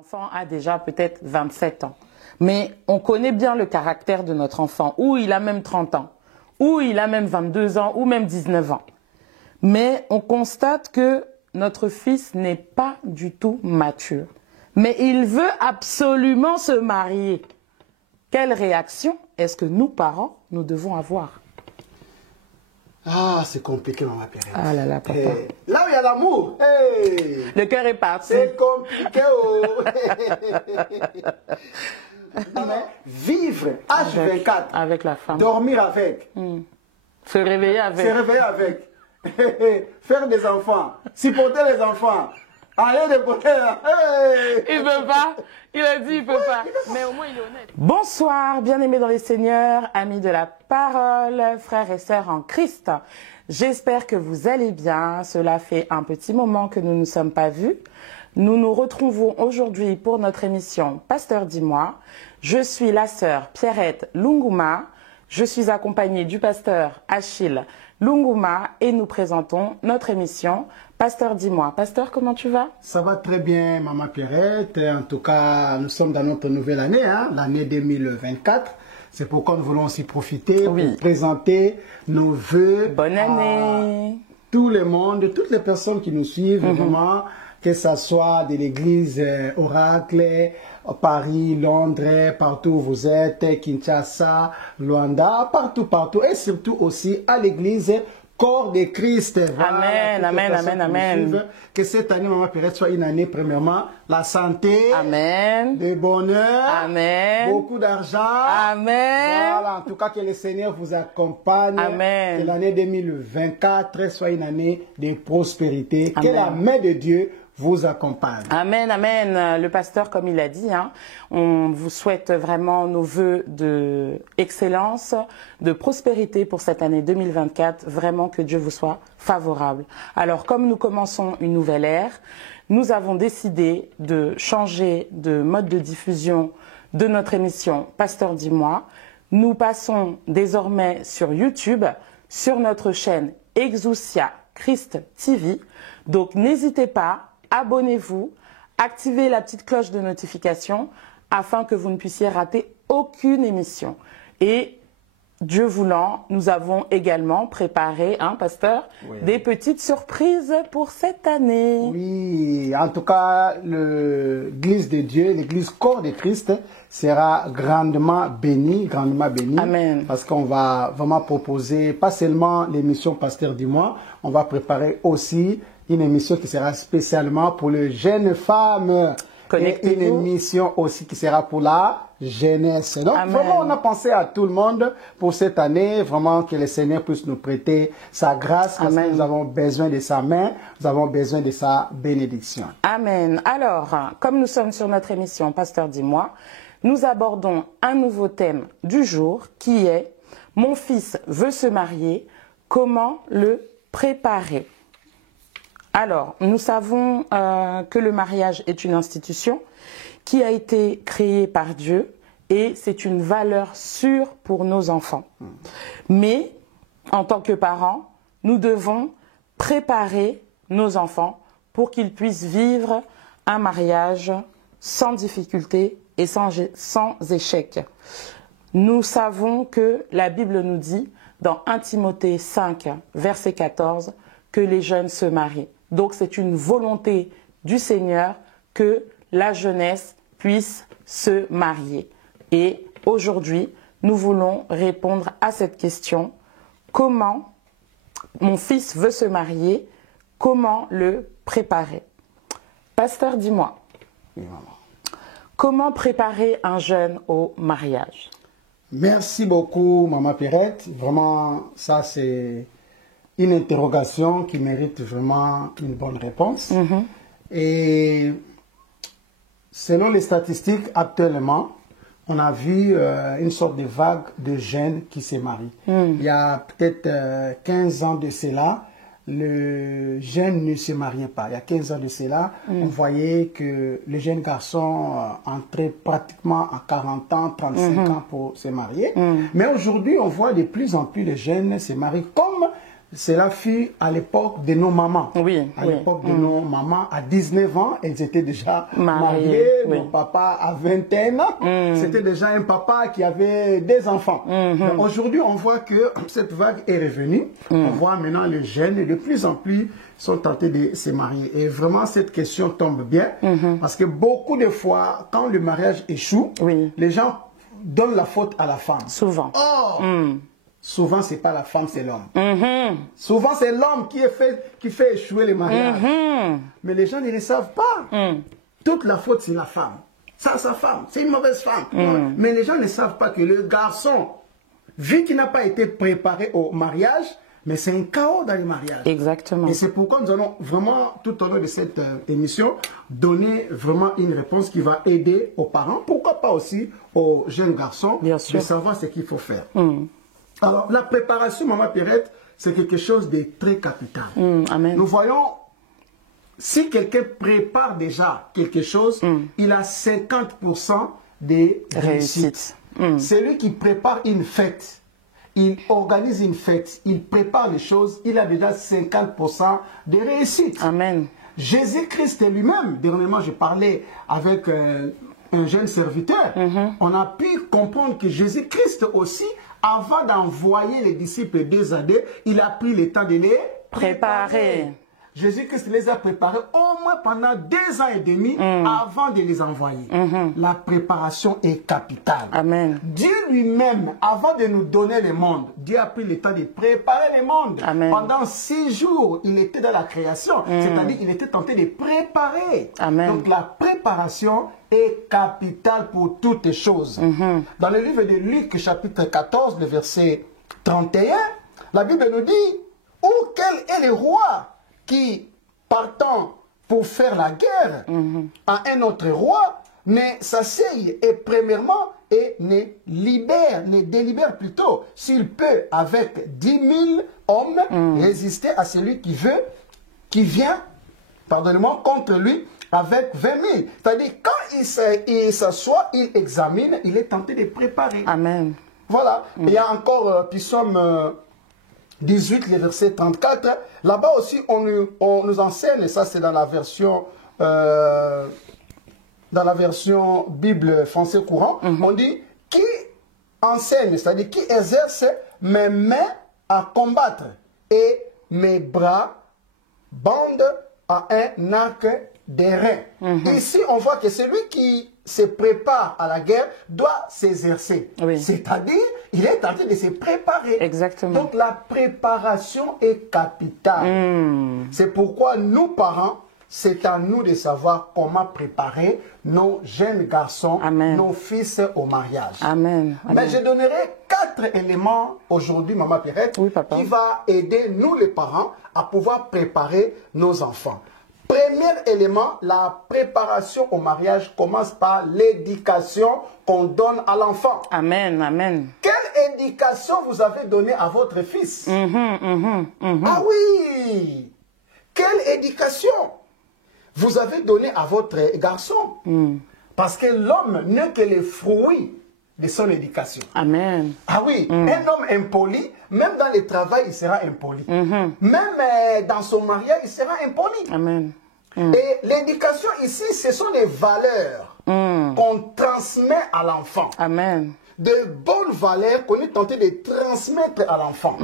L'enfant a déjà peut-être 27 ans. Mais on connaît bien le caractère de notre enfant, ou il a même 30 ans, ou il a même 22 ans, ou même 19 ans. Mais on constate que notre fils n'est pas du tout mature. Mais il veut absolument se marier. Quelle réaction est-ce que nous, parents, nous devons avoir? Ah, c'est compliqué, maman Pierre. Ah là là, papa. Là où il y a l'amour, le cœur est parti. C'est compliqué. Vivre H24. Avec la femme. Dormir avec. Se réveiller avec. Se réveiller avec. Faire des enfants. Supporter les enfants. Aller de côté. Il veut pas. Il a dit il peut pas. Mais au moins il est honnête. Bonsoir, bien-aimés dans les seigneurs, amis de la parole, frères et sœurs en Christ. J'espère que vous allez bien. Cela fait un petit moment que nous ne nous sommes pas vus. Nous nous retrouvons aujourd'hui pour notre émission Pasteur dis-moi. Je suis la sœur Pierrette Lunguma. Je suis accompagnée du pasteur Achille Lunguma et nous présentons notre émission Pasteur dis-moi. Pasteur, comment tu vas? Ça va très bien, maman Pierrette. En tout cas, nous sommes dans notre nouvelle année, l'année 2024. C'est pourquoi nous voulons aussi profiter pour présenter nos vœux. Bonne année. Tout le monde, toutes les personnes qui nous suivent, vraiment, que ce soit de l'église Oracle, Paris, Londres, partout où vous êtes, Kinshasa, Luanda, partout, et surtout aussi à l'église Corps de Christ. Amen, amen, amen, amen. Que cette année, maman Pierrette, soit une année, premièrement, la santé, amen, le bonheur, amen, beaucoup d'argent, amen. Voilà, en tout cas, que le Seigneur vous accompagne. Amen. Que l'année 2024 soit une année de prospérité. Amen. Que la main de Dieu vous accompagne. Amen, amen. Le pasteur, comme il a dit, on vous souhaite vraiment nos vœux d'excellence, de prospérité pour cette année 2024. Vraiment que Dieu vous soit favorable. Alors, comme nous commençons une nouvelle ère, nous avons décidé de changer de mode de diffusion de notre émission Pasteur dis-moi. Nous passons désormais sur YouTube, sur notre chaîne Exousia Christ TV. Donc, n'hésitez pas. Abonnez-vous, activez la petite cloche de notification afin que vous ne puissiez rater aucune émission. Et Dieu voulant, nous avons également préparé, pasteur, des petites surprises pour cette année. Oui, en tout cas, l'église de Dieu, l'église Corps de Christ sera grandement bénie, Amen. Parce qu'on va vraiment proposer, pas seulement l'émission Pasteur dis-moi, on va préparer aussi une émission qui sera spécialement pour les jeunes femmes. Et une émission aussi qui sera pour la jeunesse. Donc, vraiment, on a pensé à tout le monde pour cette année. Vraiment, que le Seigneur puisse nous prêter sa grâce. Parce que nous avons besoin de sa main. Nous avons besoin de sa bénédiction. Amen. Alors, comme nous sommes sur notre émission Pasteur dis-moi, nous abordons un nouveau thème du jour qui est « Mon fils veut se marier, comment le préparer ?» Alors, nous savons que le mariage est une institution qui a été créée par Dieu et c'est une valeur sûre pour nos enfants. Mais, en tant que parents, nous devons préparer nos enfants pour qu'ils puissent vivre un mariage sans difficulté et sans échec. Nous savons que la Bible nous dit, dans 1 Timothée 5, verset 14, que les jeunes se marient. Donc, c'est une volonté du Seigneur que la jeunesse puisse se marier. Et aujourd'hui, nous voulons répondre à cette question. Comment mon fils veut se marier? Comment le préparer? Pasteur, dis-moi. Oui, maman. Comment préparer un jeune au mariage? Merci beaucoup, maman Pierrette. Vraiment, ça c'est une interrogation qui mérite vraiment une bonne réponse. Et selon les statistiques, actuellement, on a vu une sorte de vague de jeunes qui se marient. Il y a peut-être 15 ans de cela, le jeune ne se mariait pas. Il y a 15 ans de cela, on voyait que les jeunes garçons entraient pratiquement à 40 ans, 35 ans pour se marier. Mais aujourd'hui, on voit de plus en plus de jeunes se marier comme cela fut à l'époque de nos mamans. Oui, à l'époque de nos mamans, à 19 ans, elles étaient déjà mariées. Mon papa à 21 ans, c'était déjà un papa qui avait des enfants. Aujourd'hui, on voit que cette vague est revenue. On voit maintenant les jeunes de plus en plus sont tentés de se marier. Et vraiment, cette question tombe bien parce que beaucoup de fois, quand le mariage échoue, les gens donnent la faute à la femme. Souvent. Or, souvent, c'est pas la femme, c'est l'homme. Souvent, c'est l'homme qui fait échouer les mariages. Mais les gens ne le savent pas. Toute la faute, c'est la femme. Ça, sa femme, c'est une mauvaise femme. Mais les gens ne savent pas que le garçon, vu qu'il n'a pas été préparé au mariage, mais c'est un chaos dans les mariages. Exactement. Et c'est pourquoi nous allons vraiment, tout au long de cette émission, donner vraiment une réponse qui va aider aux parents, pourquoi pas aussi aux jeunes garçons, de savoir ce qu'il faut faire. Alors, la préparation, Maman Pierrette, c'est quelque chose de très capital. Amen. Nous voyons, si quelqu'un prépare déjà quelque chose, il a 50% de réussite. Celui qui prépare une fête, il organise une fête, il prépare les choses, il a déjà 50% de réussite. Amen. Jésus-Christ lui-même, dernièrement je parlais avec un jeune serviteur, on a pu comprendre que Jésus-Christ aussi, avant d'envoyer les disciples 2 à 2, il a pris le temps de les préparer. Jésus-Christ les a préparés au moins pendant 2 ans et demi avant de les envoyer. La préparation est capitale. Amen. Dieu lui-même, avant de nous donner le monde, Dieu a pris le temps de préparer le monde. Amen. Pendant 6 jours, il était dans la création. C'est-à-dire qu'il était tenté de préparer. Amen. Donc la préparation est capitale pour toutes les choses. Dans le livre de Luc, chapitre 14, le verset 31, la Bible nous dit, « Ou quel est le roi qui, partant pour faire la guerre à un autre roi, ne s'asseye et premièrement et ne délibère plutôt s'il peut avec 10 000 hommes résister à celui qui vient, pardonnez-moi, contre lui avec 20 000. C'est-à-dire quand il s'assoit, il examine, il est tenté de préparer. Amen. Voilà. Il y a encore Psaume 18, le verset 34. Là-bas aussi, on nous enseigne, et ça c'est dans la version Bible français courant, on dit qui enseigne, c'est-à-dire qui exerce mes mains à combattre et mes bras bandent à un arc d'airain. Ici, on voit que celui qui se prépare à la guerre doit s'exercer. C'est-à-dire, il est tenté de se préparer. Exactement. Donc, la préparation est capitale. C'est pourquoi nous, parents, c'est à nous de savoir comment préparer nos jeunes garçons, nos fils au mariage. Amen. Mais je donnerai 4 éléments aujourd'hui, Maman Pierrette, qui va aider nous, les parents, à pouvoir préparer nos enfants. Premier élément, la préparation au mariage commence par l'éducation qu'on donne à l'enfant. Amen, amen. Quelle éducation vous avez donnée à votre fils? Ah oui! Quelle éducation vous avez donnée à votre garçon? Parce que l'homme n'est que le fruit de son éducation. Amen. Ah oui, un homme impoli, même dans le travail, il sera impoli. Même dans son mariage, il sera impoli. Amen. Et l'éducation ici, ce sont des valeurs qu'on transmet à l'enfant. Amen. De bonnes valeurs qu'on est tenté de transmettre à l'enfant.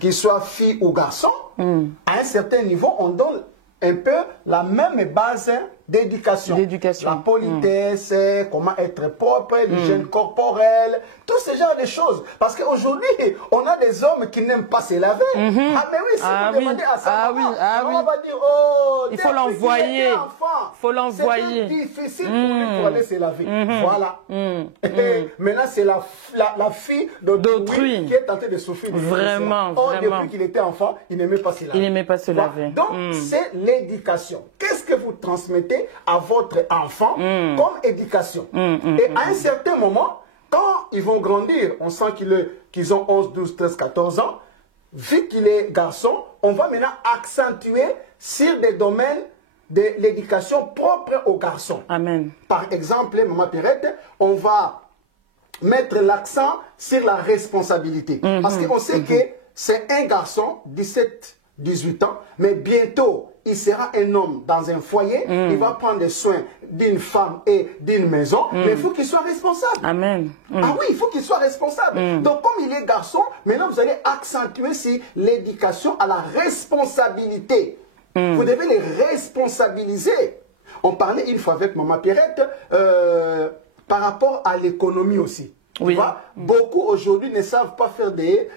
Qu'il soit fille ou garçon, à un certain niveau, on donne un peu la même base d'éducation. La politesse, comment être propre, l'hygiène corporelle, tous ces genres de choses. Parce qu'aujourd'hui, on a des hommes qui n'aiment pas se laver. Ah mais oui, si vous demandez à sa maman, on va dire, oh, il faut l'envoyer. Il faut l'envoyer. C'est difficile pour lui pour aller se laver. Voilà. Maintenant, c'est la fille d'autrui qui est tentée de souffrir. Vraiment, vraiment. Depuis qu'il était enfant, il n'aimait pas se laver. Il n'aimait pas se laver. Donc, c'est l'éducation. Qu'est-ce que vous transmettez à votre enfant comme éducation? Et à un certain moment, quand ils vont grandir, on sent qu'ils ont 11, 12, 13, 14 ans, vu qu'il est garçon, on va maintenant accentuer sur des domaines de l'éducation propre aux garçons. Amen. Par exemple, Maman Pierrette, on va mettre l'accent sur la responsabilité. Parce qu'on sait que c'est un garçon, 17, 18 ans, mais bientôt, il sera un homme dans un foyer, il va prendre soin d'une femme et d'une maison, mais il faut qu'il soit responsable. Amen. Ah oui, il faut qu'il soit responsable. Donc, comme il est garçon, maintenant vous allez accentuer sur l'éducation à la responsabilité. Vous devez les responsabiliser. On parlait une fois avec Maman Pierrette par rapport à l'économie aussi. Oui. Tu vois, beaucoup aujourd'hui ne savent pas faire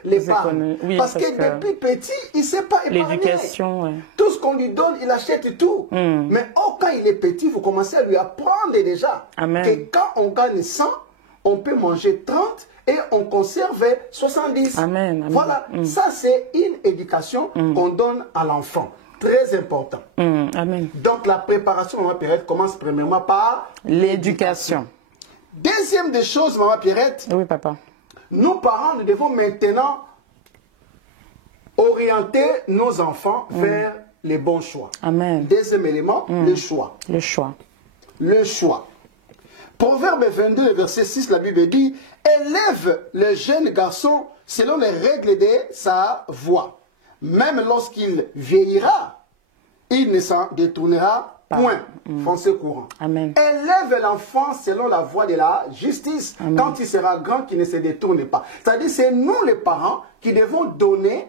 l'épargne. Oui, parce que depuis petit, il ne sait pas épargner. L'éducation, ouais. Tout ce qu'on lui donne, il achète tout. Mais quand il est petit, vous commencez à lui apprendre déjà Amen. que quand on gagne 100, on peut manger 30 et on conserve 70. Amen. Amen. Voilà, ça c'est une éducation qu'on donne à l'enfant. Très important. Amen. Donc la préparation, Maman Pierrette, commence premièrement par l'éducation. Deuxième des choses, Maman Pierrette, oui, papa. Nous parents, nous devons maintenant orienter nos enfants vers les bons choix. Amen. Deuxième élément, le choix. Le choix. Le choix. Proverbe 22, le verset 6, la Bible dit, élève le jeune garçon selon les règles de sa voie. Même lorsqu'il vieillira, il ne s'en détournera point. Foncez courant. Amen. Élève l'enfant selon la voie de la justice. Amen. Quand il sera grand, qu'il ne se détourne pas. C'est-à-dire, c'est nous les parents qui devons donner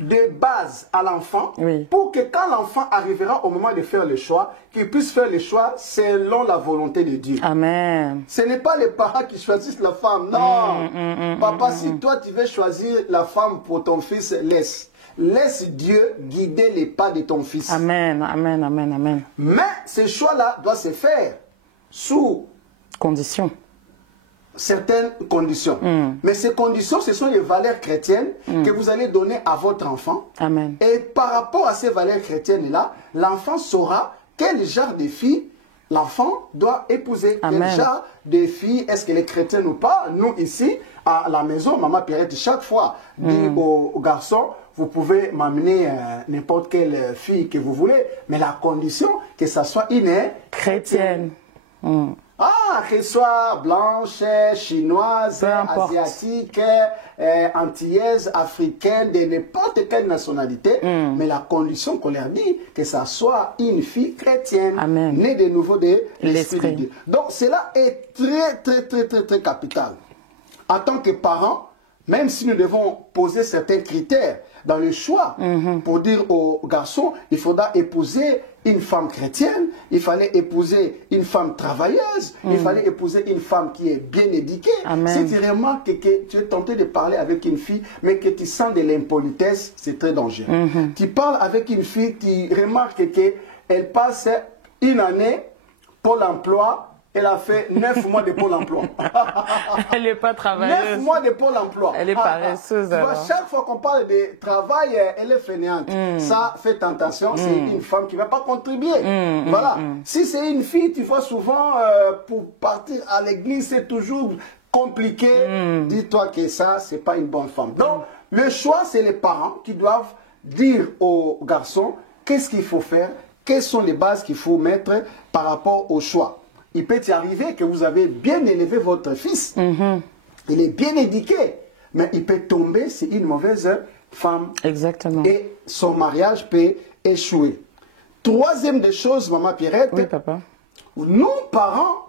des bases à l'enfant pour que quand l'enfant arrivera au moment de faire le choix, qu'il puisse faire le choix selon la volonté de Dieu. Amen. Ce n'est pas les parents qui choisissent la femme. Non. Papa, si toi tu veux choisir la femme pour ton fils, laisse. Laisse Dieu guider les pas de ton fils. Amen, amen, amen, amen. Mais ce choix-là doit se faire sous conditions. Certaines conditions. Mais ces conditions, ce sont les valeurs chrétiennes que vous allez donner à votre enfant. Amen. Et par rapport à ces valeurs chrétiennes-là, l'enfant saura quel genre de fille l'enfant doit épouser. Amen. Quel genre de fille, est-ce qu'elle est chrétienne ou pas? Nous, ici, à la maison, Maman Pierrette, chaque fois, dit aux garçons, vous pouvez m'amener n'importe quelle fille que vous voulez, mais la condition que ça soit une chrétienne. Ah, qu'elle soit blanche, chinoise, asiatique, antillaise, africaine, de n'importe quelle nationalité, mais la condition qu'on leur dit, que ça soit une fille chrétienne, Amen. Née de nouveau de l'Esprit de Dieu. Donc cela est très capital. En tant que parents, même si nous devons poser certains critères dans le choix, pour dire aux garçons, il faudra épouser une femme chrétienne, il fallait épouser une femme travailleuse, il fallait épouser une femme qui est bien éduquée. Amen. Si tu remarques que tu es tenté de parler avec une fille, mais que tu sens de l'impolitesse, c'est très dangereux. Tu parles avec une fille, tu remarques qu'elle passe une année, Pôle emploi, elle a fait 9 mois de Pôle emploi. Elle n'est pas travailleuse. 9 mois de Pôle emploi. Elle est paresseuse. Tu vois, chaque fois qu'on parle de travail, elle est fainéante. Ça, faites attention, c'est une femme qui ne va pas contribuer. Voilà. Si c'est une fille, tu vois souvent, pour partir à l'église, c'est toujours compliqué. Dis-toi que ça, ce n'est pas une bonne femme. Donc, le choix, c'est les parents qui doivent dire aux garçons qu'est-ce qu'il faut faire, quelles sont les bases qu'il faut mettre par rapport au choix. Il peut y arriver que vous avez bien élevé votre fils. Il est bien éduqué. Mais il peut tomber sur une mauvaise femme. Exactement. Et son mariage peut échouer. Troisième des choses, Maman Pierrette. Oui, papa. Nous, parents,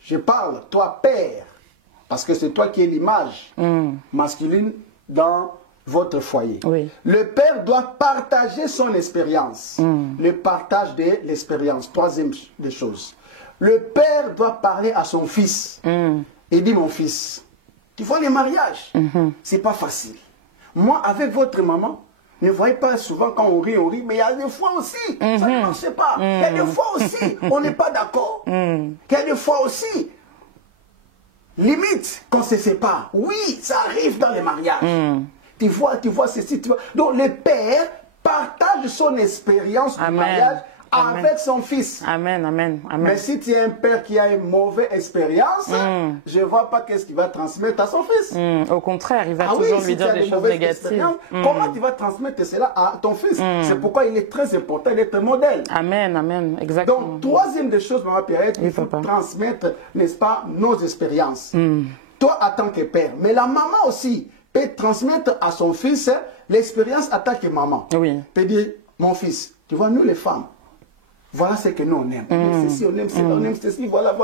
je parle, toi, père, parce que c'est toi qui es l'image masculine dans votre foyer. Oui. Le père doit partager son expérience. Le partage de l'expérience. Troisième des choses. Le père doit parler à son fils. Et dit, mon fils, tu vois les mariages, c'est pas facile. Moi, avec votre maman, ne voyez pas souvent quand on rit, mais il y a des fois aussi, ça ne marche pas. Il y a des fois aussi, on n'est pas d'accord. Il y a des fois aussi, limite, qu'on se sépare. Oui, ça arrive dans les mariages. Tu vois ceci, tu vois. Donc, le père partage son expérience du mariage avec son fils. Amen, amen, amen. Mais si tu es un père qui a une mauvaise expérience, je ne vois pas qu'est-ce qu'il va transmettre à son fils. Au contraire, il va toujours lui dire des choses négatives. Comment tu vas transmettre cela à ton fils? C'est pourquoi il est très important d'être modèle. Amen, amen, exactement. Donc, troisième des choses, Maman Pierrette, il faut transmettre, n'est-ce pas, nos expériences. Toi, en tant que père. Mais la maman aussi, peut transmettre à son fils l'expérience en tant que maman. Oui. Peut dire, mon fils, tu vois, nous les femmes, voilà ce que nous on aime. Ceci, on aime ceci, on aime ceci, voilà.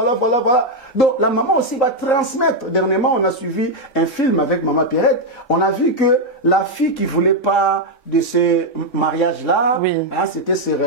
Donc la maman aussi va transmettre. Dernièrement, on a suivi un film avec Maman Pierrette. On a vu que la fille qui ne voulait pas de ce mariage-là, oui. hein, c'était sur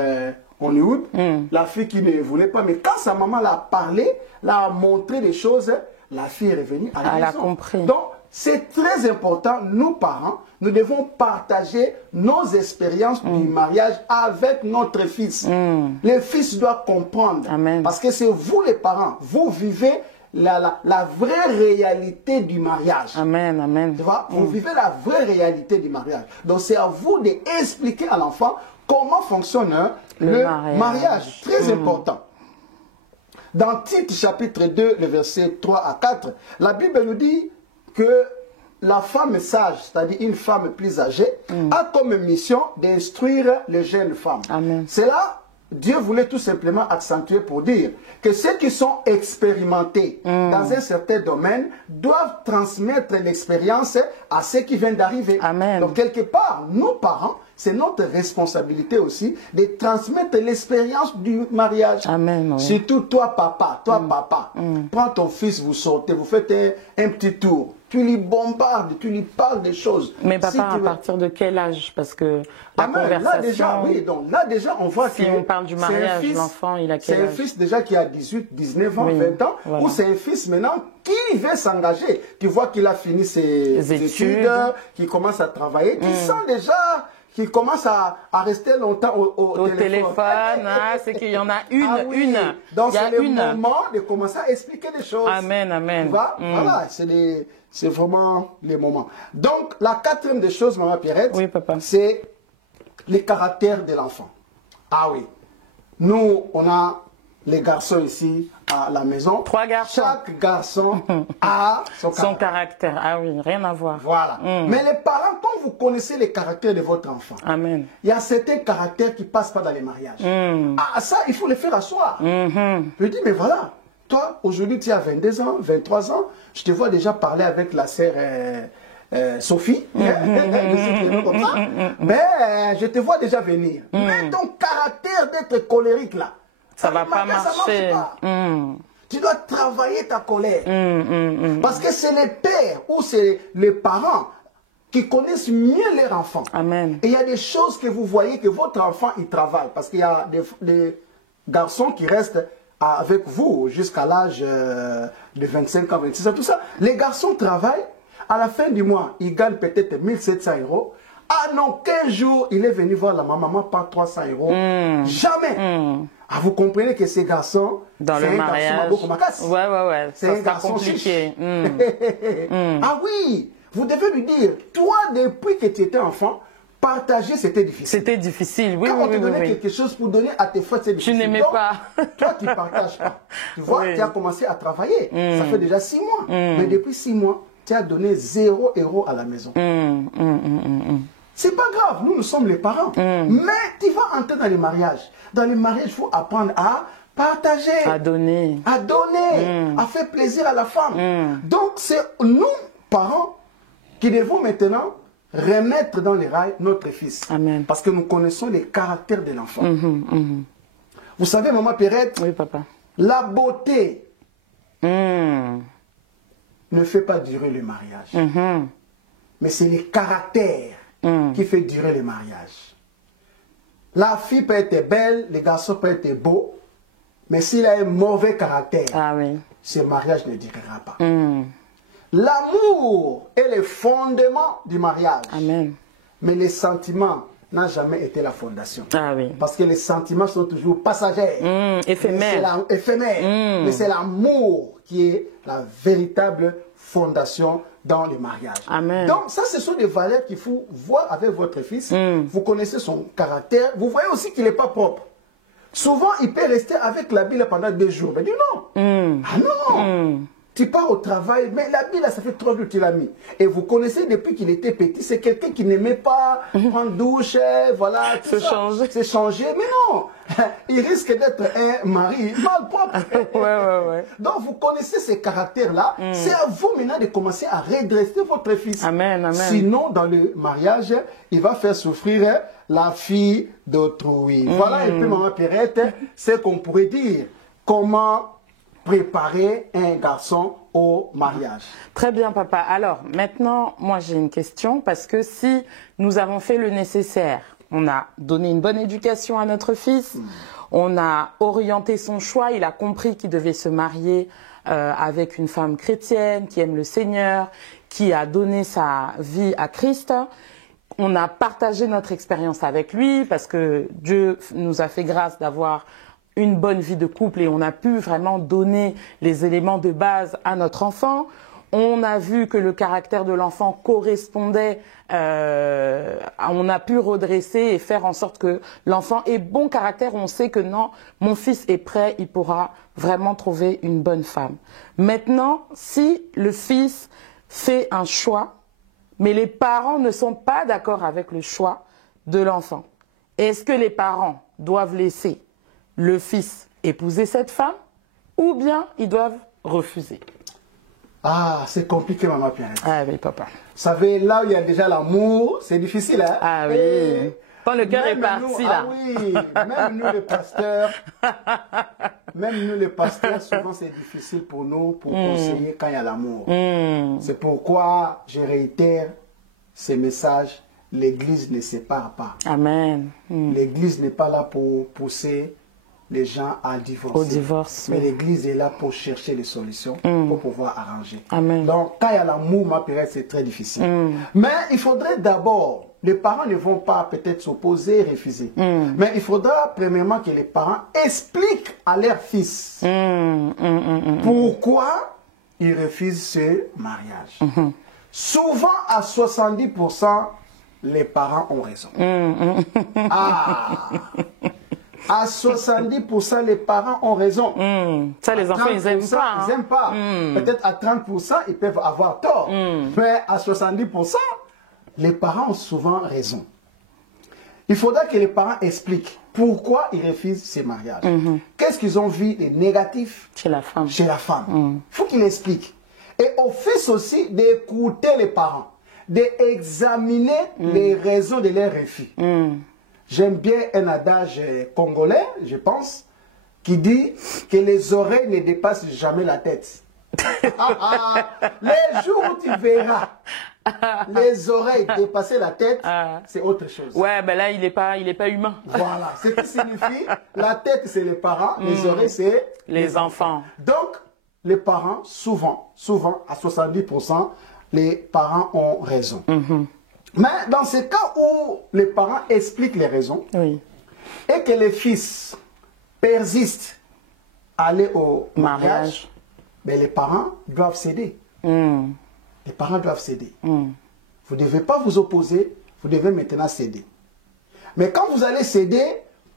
Hollywood, la fille qui ne voulait pas. Mais quand sa maman l'a parlé, l'a montré des choses, la fille est revenue à la maison. Elle a compris. Donc, c'est très important, nous parents, nous devons partager nos expériences du mariage avec notre fils. Le fils doit comprendre. Amen. Parce que c'est vous les parents, vous vivez la vraie réalité du mariage. Amen, amen. Tu vois, vous vivez la vraie réalité du mariage. Donc c'est à vous d'expliquer à l'enfant comment fonctionne le mariage. Très important. Dans Tite chapitre 2, le verset 3 à 4, la Bible nous dit que la femme sage, c'est-à-dire une femme plus âgée, a comme mission d'instruire les jeunes femmes. C'est là, Dieu voulait tout simplement accentuer pour dire que ceux qui sont expérimentés dans un certain domaine doivent transmettre l'expérience à ceux qui viennent d'arriver. Donc quelque part, nous parents, c'est notre responsabilité aussi de transmettre l'expérience du mariage. Amen, oui. Surtout toi papa, prends ton fils, vous sortez, vous faites un petit tour. Tu lui bombardes, tu lui parles des choses. Mais papa, si à partir de quel âge? Parce que la conversation... Là déjà, oui, donc là déjà, on voit si on parle du mariage, l'enfant, il a quel âge? C'est un fils déjà qui a 18, 19 ans, 20 ans, voilà. Ou c'est un fils maintenant qui veut s'engager. Tu vois qu'il a fini ses études, qu'il commence à travailler, qui sent déjà... qui commence à rester longtemps au téléphone. C'est qu'il y en a une. Donc c'est le moment de commencer à expliquer des choses. Amen, amen. Tu vois? Voilà, c'est vraiment les moments. Donc la quatrième des choses, Maman Pierrette, oui, papa, c'est le caractère de l'enfant. Ah oui. Nous, on a les garçons ici à la maison. 3 garçons. Chaque garçon a son caractère. Ah oui, rien à voir. Voilà. Mais les parents, quand vous connaissez les caractères de votre enfant, amen, il y a certains caractères qui ne passent pas dans les mariages. Ah, ça, il faut le faire asseoir. Je dis, mais voilà, toi, aujourd'hui, tu as 22 ans, 23 ans, je te vois déjà parler avec la sœur Sophie, comme ça, mais je te vois déjà venir. Mais ton caractère d'être colérique là, ça va pas marcher. Tu dois travailler ta colère. Parce que c'est les pères ou c'est les parents qui connaissent mieux leur enfant. Amen. Et il y a des choses que vous voyez que votre enfant, il travaille. Parce qu'il y a des garçons qui restent avec vous jusqu'à l'âge de 25 ans, 26 ans, tout ça. Les garçons travaillent. À la fin du mois, ils gagnent peut-être 1700 €. Ah non, 15 jours, il est venu voir la maman par 300 €. Jamais. Ah, vous comprenez que ces garçons, dans le mariage, ouais, c'est un garçon compliqué. Ah oui, vous devez lui dire, toi, depuis que tu étais enfant, partager, c'était difficile. C'était difficile, oui. Quand on te donnait quelque chose pour donner à tes frères, c'est difficile. Tu n'aimais pas. Toi, tu ne partages pas. Tu vois, tu as commencé à travailler. Ça fait déjà 6 mois. Mais depuis 6 mois, tu as donné 0 € à la maison. C'est pas grave, nous sommes les parents. Mais tu vas entrer dans le mariage. Dans le mariage, il faut apprendre à partager. À donner. À donner. À faire plaisir à la femme. Donc, c'est nous, parents, qui devons maintenant remettre dans les rails notre fils. Amen. Parce que nous connaissons les caractères de l'enfant. Vous savez, Maman Pierrette, oui, papa, la beauté ne fait pas durer le mariage. Mais c'est le caractère qui fait durer le mariage. La fille peut être belle, le garçon peut être beau, mais s'il a un mauvais caractère, ce mariage ne durera pas. L'amour est le fondement du mariage. Amen. Mais les sentiments n'ont jamais été la fondation. Parce que les sentiments sont toujours passagers. Éphémères. Mais c'est l'amour qui est la véritable fondation dans le mariage. Amen. Donc ça, ce sont des valeurs qu'il faut voir avec votre fils. Vous connaissez son caractère. Vous voyez aussi qu'il n'est pas propre. Souvent, il peut rester avec la Bible pendant 2 jours. Mais dis non. Ah non. Tu pars au travail, mais l'habit là, ça fait 3 jours que tu l'as mis. Et vous connaissez depuis qu'il était petit, c'est quelqu'un qui n'aimait pas prendre douche, voilà, tout Se ça. changer. Se changer, mais non. Il risque d'être un mari malpropre. Ouais. Donc vous connaissez ces caractères-là. C'est à vous maintenant de commencer à redresser votre fils. Amen, amen. Sinon, dans le mariage, il va faire souffrir la fille d'autrui. Voilà un peu, Maman Pierrette, ce qu'on pourrait dire. Comment préparer un garçon au mariage. Très bien, papa. Alors, maintenant, moi, j'ai une question, parce que si nous avons fait le nécessaire, on a donné une bonne éducation à notre fils, on a orienté son choix, il a compris qu'il devait se marier avec une femme chrétienne, qui aime le Seigneur, qui a donné sa vie à Christ. On a partagé notre expérience avec lui, parce que Dieu nous a fait grâce d'avoir une bonne vie de couple et on a pu vraiment donner les éléments de base à notre enfant. On a vu que le caractère de l'enfant correspondait, on a pu redresser et faire en sorte que l'enfant ait bon caractère. On sait que non, mon fils est prêt, il pourra vraiment trouver une bonne femme. Maintenant, si le fils fait un choix, mais les parents ne sont pas d'accord avec le choix de l'enfant, est-ce que les parents doivent laisser le fils épouser cette femme ou bien ils doivent refuser? Ah, c'est compliqué, Maman Pierrette. Ah oui, papa. Vous savez, là où il y a déjà l'amour, c'est difficile, hein? Ah oui. Et quand le cœur est parti, nous, là. Ah oui, même nous les pasteurs, souvent c'est difficile pour nous pour conseiller quand il y a l'amour. C'est pourquoi je réitère ces messages. L'Église ne sépare pas. Amen. L'Église n'est pas là pour pousser les gens à divorcer. Au divorce. Mais l'Église est là pour chercher des solutions, pour pouvoir arranger. Amen. Donc, quand il y a l'amour, ma période, c'est très difficile. Mais il faudrait d'abord, les parents ne vont pas peut-être s'opposer, refuser. Mais il faudra premièrement que les parents expliquent à leur fils pourquoi ils refusent ce mariage. Souvent, à 70%, les parents ont raison. À 70%, les parents ont raison. Ça, les enfants, ils n'aiment pas. Ils n'aiment pas. Peut-être à 30%, ils peuvent avoir tort. Mais à 70%, les parents ont souvent raison. Il faudra que les parents expliquent pourquoi ils refusent ces mariages. Qu'est-ce qu'ils ont vu de négatif chez la femme. Il faut qu'ils expliquent. Et au fils aussi, d'écouter les parents, d'examiner les raisons de leur refus. J'aime bien un adage congolais, je pense, qui dit que les oreilles ne dépassent jamais la tête. Les jours où tu verras les oreilles dépasser la tête, c'est autre chose. Ouais, ben là, il est pas humain. Voilà, ce qui signifie, la tête c'est les parents, les oreilles c'est les enfants. Donc, les parents, souvent, à 70%, les parents ont raison. Mais dans ce cas où les parents expliquent les raisons et que les fils persistent à aller au mariage, mais les parents doivent céder. Les parents doivent céder. Vous ne devez pas vous opposer, vous devez maintenant céder. Mais quand vous allez céder,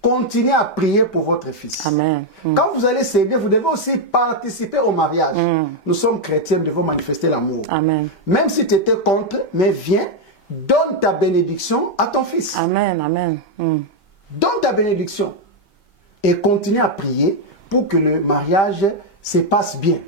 continuez à prier pour votre fils. Amen. Quand vous allez céder, vous devez aussi participer au mariage. Nous sommes chrétiens, nous devons manifester l'amour. Amen. Même si tu étais contre, mais viens, donne ta bénédiction à ton fils. Amen, amen. Donne ta bénédiction. Et continue à prier pour que le mariage se passe bien.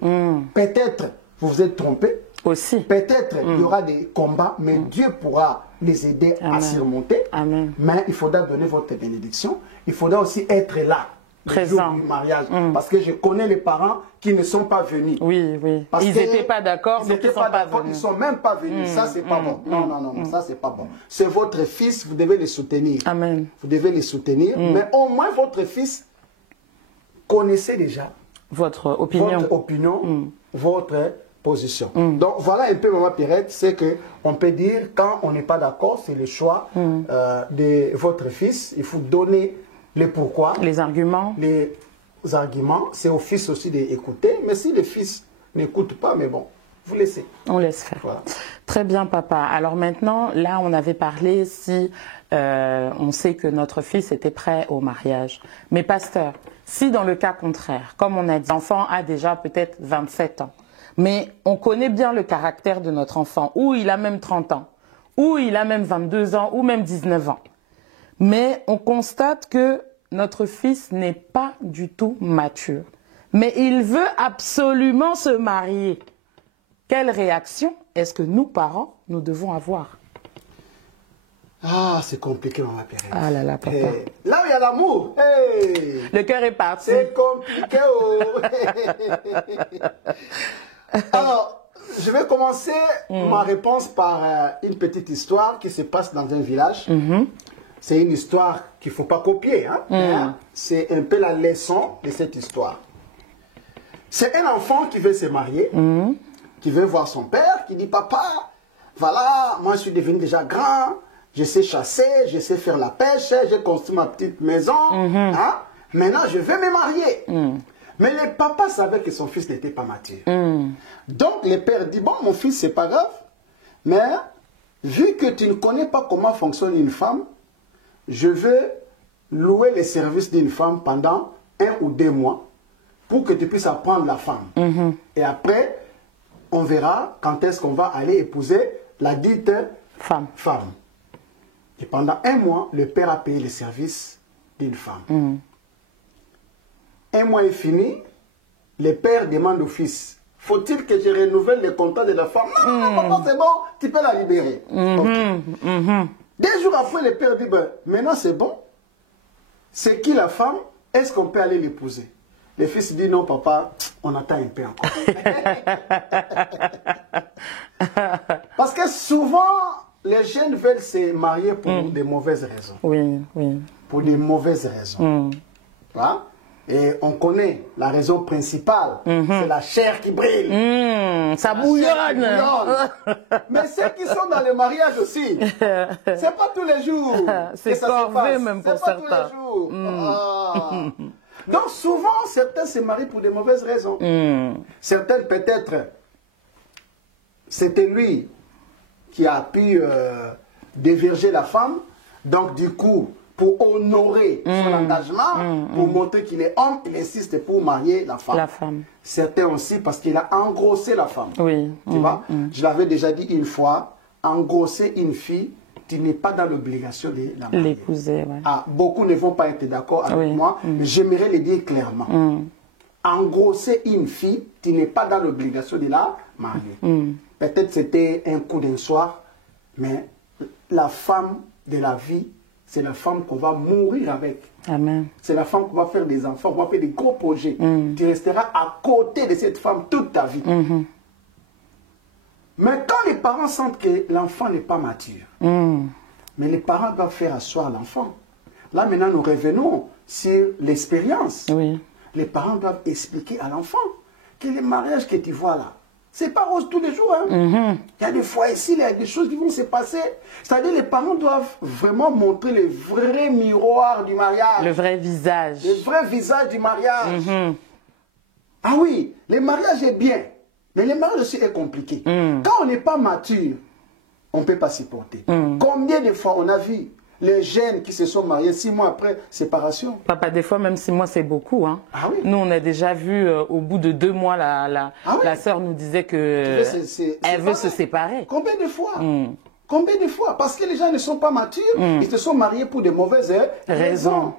Peut-être vous vous êtes trompé. Aussi. Peut-être il y aura des combats, mais Dieu pourra les aider à surmonter. Amen. Mais il faudra donner votre bénédiction. Il faudra aussi être là. Présent. Le jour du mariage. Parce que je connais les parents qui ne sont pas venus. Oui, oui. Parce Ils n'étaient pas d'accord, donc ils ne sont pas venus. Ils ne sont même pas venus. Ça, c'est pas bon. Non, non, non, ça, c'est pas bon. C'est votre fils, vous devez les soutenir. Amen. Vous devez les soutenir. Mais au moins, votre fils connaissait déjà votre opinion, votre position. Donc, voilà un peu, Maman Pierrette, c'est qu'on peut dire, quand on n'est pas d'accord, c'est le choix de votre fils. Il faut donner les pourquoi. Les arguments. Les arguments, c'est au fils aussi d'écouter. Mais si le fils n'écoute pas, mais bon, vous laissez. On laisse faire. Voilà. Très bien, papa. Alors maintenant, là, on avait parlé si on sait que notre fils était prêt au mariage. Mais pasteur, si dans le cas contraire, comme on a dit, l'enfant a déjà peut-être 27 ans, Mais on connaît bien le caractère de notre enfant, ou il a même 30 ans, ou il a même 22 ans, ou même 19 ans. Mais on constate que notre fils n'est pas du tout mature. Mais il veut absolument se marier. Quelle réaction est-ce que nous, parents, nous devons avoir? Ah, c'est compliqué, maman Pérez. Ah là là, papa. Hey. Là où il y a l'amour, hey. Le cœur est parti. C'est compliqué. Oh. Alors, je vais commencer ma réponse par une petite histoire qui se passe dans un village. C'est une histoire qu'il ne faut pas copier. Hein? C'est un peu la leçon de cette histoire. C'est un enfant qui veut se marier, qui veut voir son père, qui dit, papa, voilà, moi je suis devenu déjà grand, je sais chasser, je sais faire la pêche, j'ai construit ma petite maison, hein? Maintenant je veux me marier. Mais le papa savait que son fils n'était pas mature. Donc le père dit, bon mon fils c'est pas grave, mais vu que tu ne connais pas comment fonctionne une femme, je veux louer les services d'une femme pendant 1 ou 2 mois pour que tu puisses apprendre la femme. Et après, on verra quand est-ce qu'on va aller épouser la dite femme. Et pendant 1 mois, le père a payé les services d'une femme. 1 mois est fini, le père demande au fils, faut-il que je renouvelle le contrat de la femme? Non, papa, c'est bon, tu peux la libérer. Okay. 2 jours après, le père dit, ben, maintenant c'est bon. C'est qui la femme? Est-ce qu'on peut aller l'épouser? Le fils dit, non papa, on attend un peu encore. Parce que souvent, les jeunes veulent se marier pour de mauvaises raisons. Oui, oui. Pour de mauvaises raisons. Voilà. Et on connaît la raison principale, c'est la chair qui brille. Ça bouillonne. Mais ceux qui sont dans le mariage aussi, c'est pas tous les jours. C'est corvée même pour certains. C'est pas tous les jours. Donc souvent, certains se marient pour de mauvaises raisons. Certaines peut-être, c'était lui qui a pu déverger la femme. Donc du coup, pour honorer son engagement, pour montrer qu'il est homme, il insiste pour marier la femme. Certains aussi parce qu'il a engrossé la femme. Oui. Tu vois? Je l'avais déjà dit une fois, engrosser une fille, tu n'es pas dans l'obligation de la marier. L'épouser, ouais. Ah, beaucoup ne vont pas être d'accord avec moi, mais j'aimerais le dire clairement. Engrosser une fille, tu n'es pas dans l'obligation de la marier. Peut-être c'était un coup d'un soir, mais la femme de la vie, c'est la femme qu'on va mourir avec. Amen. C'est la femme qu'on va faire des enfants, on va faire des gros projets. Tu resteras à côté de cette femme toute ta vie. Mais quand les parents sentent que l'enfant n'est pas mature, mais les parents doivent faire asseoir l'enfant. Là maintenant nous revenons sur l'expérience. Les parents doivent expliquer à l'enfant que le mariage que tu vois là, c'est pas rose tous les jours. Il y a des fois ici, il y a des choses qui vont se passer. C'est-à-dire les parents doivent vraiment montrer le vrai miroir du mariage. Le vrai visage. Le vrai visage du mariage. Ah oui, le mariage est bien, mais le mariage aussi est compliqué. Quand on n'est pas mature, on ne peut pas s'y porter. Combien de fois on a vu les jeunes qui se sont mariés 6 mois après séparation? Papa, des fois, même 6 mois, c'est beaucoup. Hein. Ah oui. Nous, on a déjà vu, au bout de 2 mois, la sœur nous disait que elle veut se séparer. Combien de fois? Combien de fois? Parce que les gens ne sont pas matures, ils se sont mariés pour de mauvaises raisons.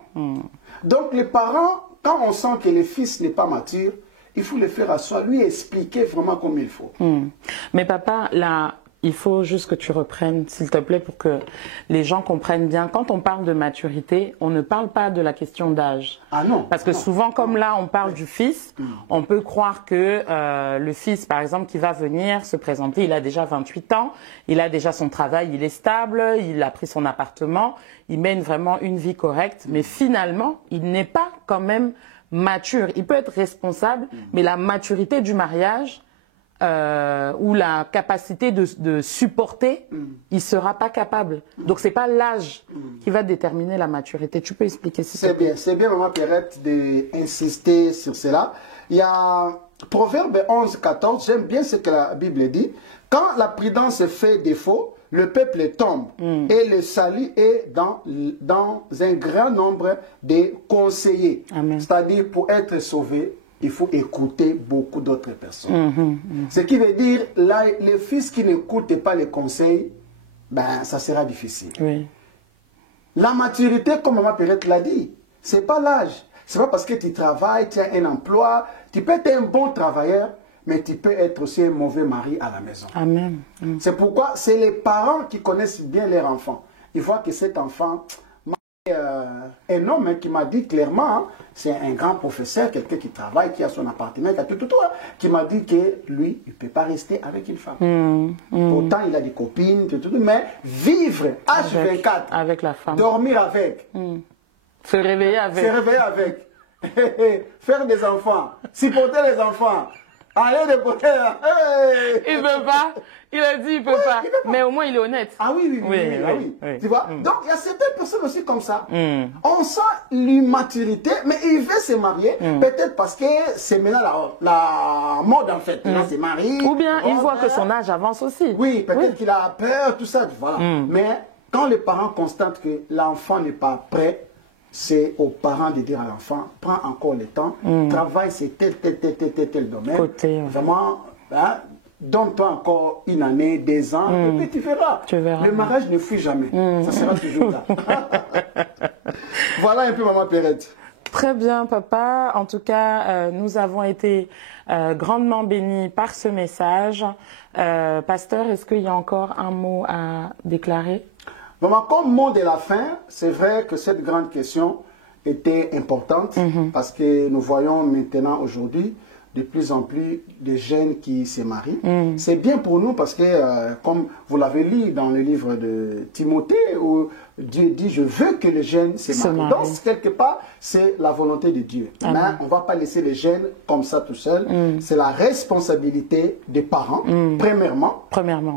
Donc les parents, quand on sent que le fils n'est pas mature, il faut le faire asseoir, lui expliquer vraiment comme il faut. Mais papa, là, il faut juste que tu reprennes, s'il te plaît, pour que les gens comprennent bien. Quand on parle de maturité, on ne parle pas de la question d'âge. Ah non. Parce que souvent, comme là, on parle du fils, on peut croire que le fils, par exemple, qui va venir se présenter, il a déjà 28 ans, il a déjà son travail, il est stable, il a pris son appartement, il mène vraiment une vie correcte, mais finalement, il n'est pas quand même mature. Il peut être responsable, mais la maturité du mariage, ou la capacité de supporter, il ne sera pas capable. Donc, ce n'est pas l'âge qui va déterminer la maturité. Tu peux expliquer ça? C'est bien, maman Pierrette, d'insister sur cela. Il y a Proverbe 11, 14, j'aime bien ce que la Bible dit. Quand la prudence fait défaut, le peuple tombe et le salut est dans un grand nombre de conseillers. C'est-à-dire, pour être sauvé, il faut écouter beaucoup d'autres personnes. Ce qui veut dire, là, les fils qui n'écoutent pas les conseils, ben, ça sera difficile. Oui. La maturité, comme Maman Perrette l'a dit, c'est pas l'âge. C'est pas parce que tu travailles, tu as un emploi, tu peux être un bon travailleur, mais tu peux être aussi un mauvais mari à la maison. Amen. C'est pourquoi c'est les parents qui connaissent bien leur enfant. Ils voient que cet enfant, un homme qui m'a dit clairement, c'est un grand professeur, quelqu'un qui travaille, qui a son appartement, qui a tout, qui m'a dit que lui, il ne peut pas rester avec une femme. Pourtant, il a des copines, mais vivre H24, avec la femme, dormir avec, se réveiller avec, faire des enfants, supporter les enfants, aller de côté. Il ne peut pas. Il a dit il peut pas. Mais au moins il est honnête. Ah oui. Tu vois? Donc il y a certaines personnes aussi comme ça. On sent l'immaturité, mais il veut se marier. Peut-être parce que c'est maintenant la mode en fait. Là, c'est marié. Ou bien il voit que son âge avance aussi. Oui, peut-être qu'il a peur, tout ça. Voilà. Mais quand les parents constatent que l'enfant n'est pas prêt, c'est aux parents de dire à l'enfant, prends encore le temps, travaille, c'est tel domaine. Vraiment, hein, donne-toi encore une année, 2 ans, et puis tu verras. Le mariage ne fuit jamais. Ça sera toujours là. Voilà un peu Maman Perrette. Très bien, papa. En tout cas, nous avons été grandement bénis par ce message. Pasteur, est-ce qu'il y a encore un mot à déclarer? Maman, comme mot de la fin, c'est vrai que cette grande question était importante parce que nous voyons maintenant aujourd'hui de plus en plus de jeunes qui se marient. C'est bien pour nous parce que, comme vous l'avez lu dans le livre de Timothée, où Dieu dit « Je veux que les jeunes se marient ». Donc, quelque part, c'est la volonté de Dieu. Mais on ne va pas laisser les jeunes comme ça tout seuls. C'est la responsabilité des parents, premièrement.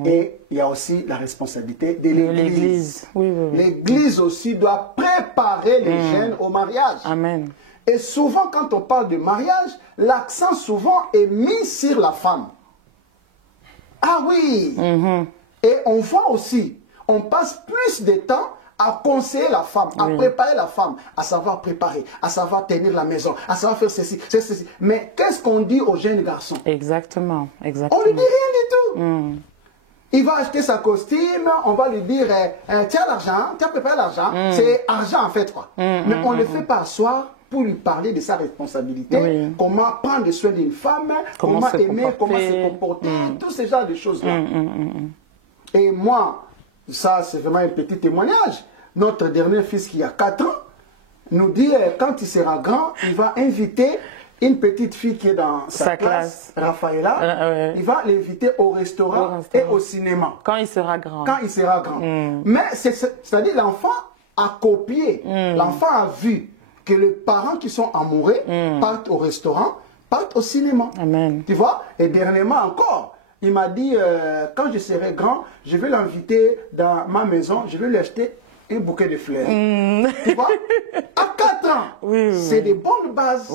Et il y a aussi la responsabilité de l'Église. L'Église aussi doit préparer les jeunes au mariage. Amen. Et souvent, quand on parle de mariage, l'accent souvent est mis sur la femme. Ah oui! Et on voit aussi, on passe plus de temps à conseiller la femme, à préparer la femme, à savoir préparer, à savoir tenir la maison, à savoir faire ceci, ceci. Mais qu'est-ce qu'on dit aux jeunes garçons? Exactement. On lui dit rien du tout. Il va acheter sa costume, on va lui dire, tiens l'argent, tiens préparé l'argent. C'est argent en fait, quoi. Mais on ne le fait pas asseoir pour lui parler de sa responsabilité, comment prendre soin d'une femme, comment aimer, comment se comporter, tous ces genres de choses-là. Et moi, ça c'est vraiment un petit témoignage. Notre dernier fils qui a 4 ans nous dit, quand il sera grand, il va inviter une petite fille qui est dans sa classe, Raphaëla, il va l'inviter au restaurant et au cinéma. Quand il sera grand. Quand il sera grand. Mais c'est-à-dire l'enfant a copié, l'enfant a vu que les parents qui sont amoureux partent au restaurant, partent au cinéma. Amen. Tu vois? Et dernièrement encore, il m'a dit, quand je serai grand, je vais l'inviter dans ma maison, je vais lui acheter un bouquet de fleurs. Tu vois? À 4 ans, c'est des bonnes bases.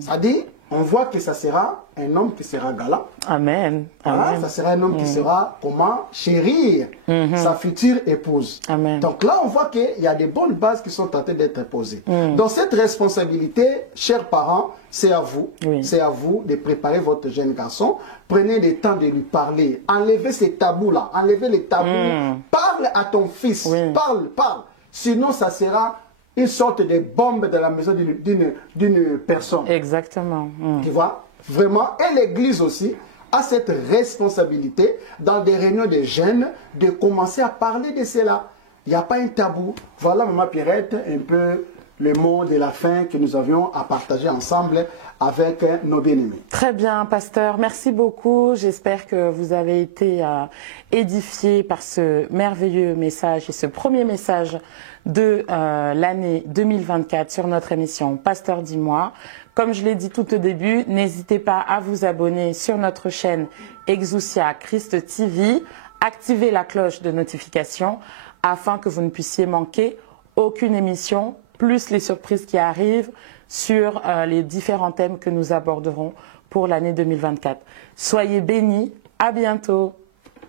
Ça dit, on voit que ça sera un homme qui sera galant. Amen. Voilà, ça sera un homme qui sera comment chérir sa future épouse. Amen. Donc là, on voit qu'il y a des bonnes bases qui sont en train d'être posées. Donc cette responsabilité, chers parents, c'est à vous. C'est à vous de préparer votre jeune garçon. Prenez le temps de lui parler. Enlevez ces tabous-là. Enlevez les tabous. Parle à ton fils. Parle. Sinon, ça sera une sorte de bombe dans la maison d'une personne. Exactement. Tu vois? Vraiment. Et l'Église aussi a cette responsabilité, dans des réunions de jeunes, de commencer à parler de cela. Il n'y a pas un tabou. Voilà, Maman Pierrette, un peu le mot de la fin que nous avions à partager ensemble avec nos bien-aimés. Très bien, pasteur. Merci beaucoup. J'espère que vous avez été édifiés par ce merveilleux message et ce premier message de l'année 2024 sur notre émission Pasteur dis-moi. Comme je l'ai dit tout au début, n'hésitez pas à vous abonner sur notre chaîne Exousia Christ TV. Activez la cloche de notification afin que vous ne puissiez manquer aucune émission, plus les surprises qui arrivent sur les différents thèmes que nous aborderons pour l'année 2024. Soyez bénis, à bientôt.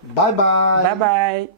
Bye bye. Bye bye.